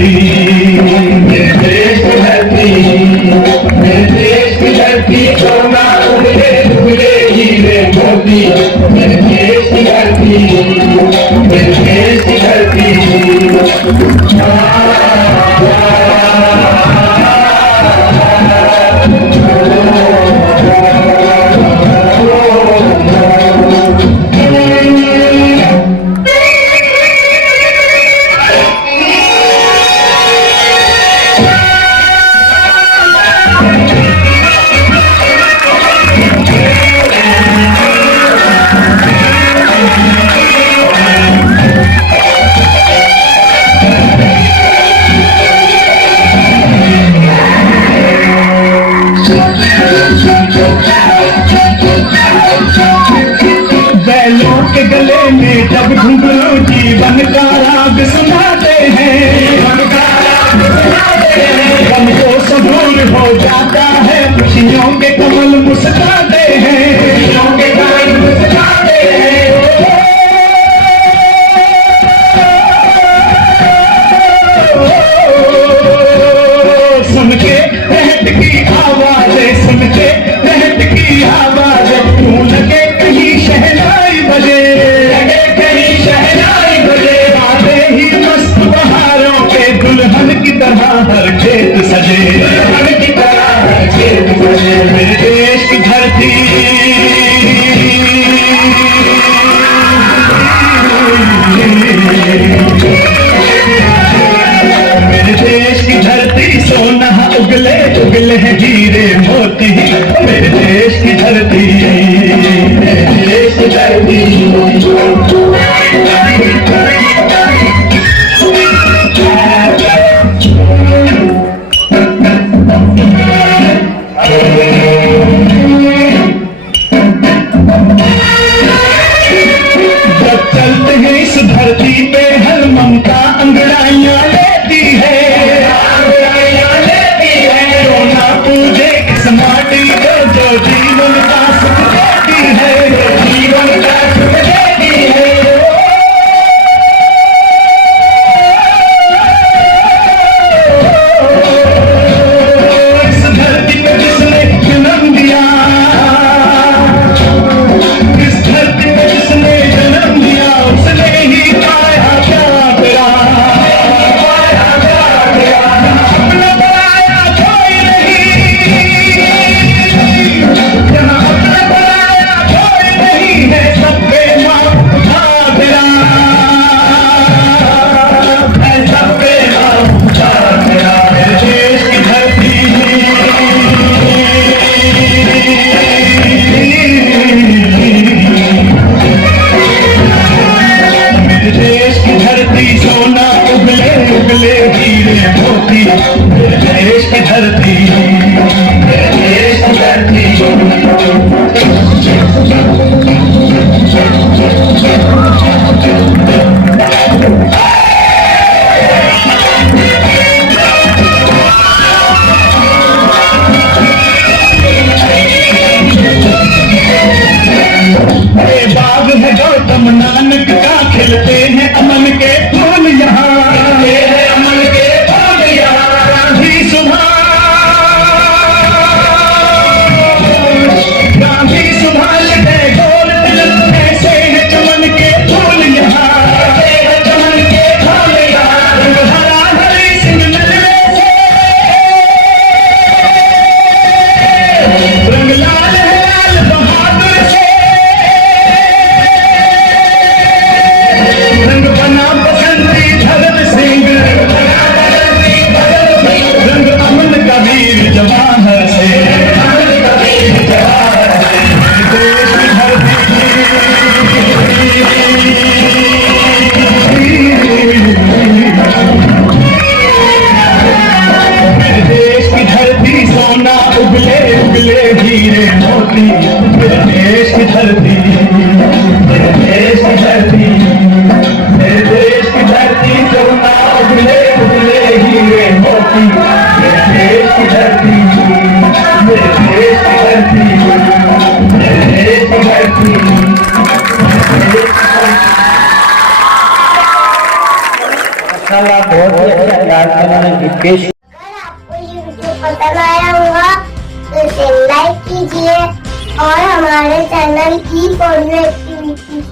धरती, मेरे देश की धरती, मेरे देश की धरती, सोना उगले उगले हीरे मोती, मेरे देश की धरती, मेरे देश की धरती। बैलों के गले में जब घुंघरू जीवन का राग सुनाते हैं, गम को सबूर हो जाता है, खुशियों के कमल मुस्कुराते हैं, खुशियों के कमल मुस्कुराते हैं। सुन के रहत की आवाज़ें, सुन के रहत की आवाज़ें, क्यों लगे कहीं शहनाई बजे, लगे कहीं शहनाई बजे, आते ही मस्त बहारों के दुल्हन की तरह हर खेत सजे, दुल्हन की तरह हर खेत सजे। मेरे देश की धरती, मेरे देश की धरती, सोना उगले उगले हीरे मोती, मेरे देश की धरती, मेरे देश की धरती। जब चलते हैं इस धरती पे हर ममता अंगड़ाइयां लेती है, अंगड़ाइयां लेती है। रोना पूजे इस माटी को जो जीवन का सुख देती है, जो जीवन का सुख देती है। इस धरती पे जिसने जन्म दिया, इस धरती पे जिसने जन्म दिया, उसने ही पाया प्यार तेरा, पाया प्यार तेरा। अपना पराया कोई नहीं, यहाँ अपना पराया कोई नहीं है, सब पे माँ उठा तेरा, है सब पे माँ उठा तेरा। मेरे देश की धरती, मेरे देश की धरती, सोना उगले उगले हीरे मोती, मेरे देश की धरती, मेरे देश की धरती। ये बाग है गौतम नानक का, खिलते हैं अमन के फूल यहाँ, खिलते हैं अमन के फूल यहाँ। गांधी सुभाष, गांधी सुभाष के गोल तिलक, ऐसे हैं चमन के फूल यहाँ, ऐसे हैं चमन के फूल यहाँ। हरा हरी सिंह नजरे से, रंग लाल है लाल बहादुर से, रंग बना बसंती भगत सिंह, रंग अमन का वीर जवाहर से, अमन का वीर जवाहर से। देश की धरती, मेरे देश की धरती, सोना उगले उगले हीरे मोती, मेरे देश की धरती, मेरे देश की धरती, मेरे देश की धरती, सोना उगले उगले हीरे मोती, मेरे देश की धरती, मेरे देश की धरती, मेरे देश की धरती, मेरे देश की धरती। माशाल्लाह बहुत ही अच्छे अंदाज में उन्होंने गीत पेश। अगर आपको ये वीडियो पसंद आया होगा तो इसे लाइक कीजिए और हमारे चैनल की फॉर यू एक्टिविटीज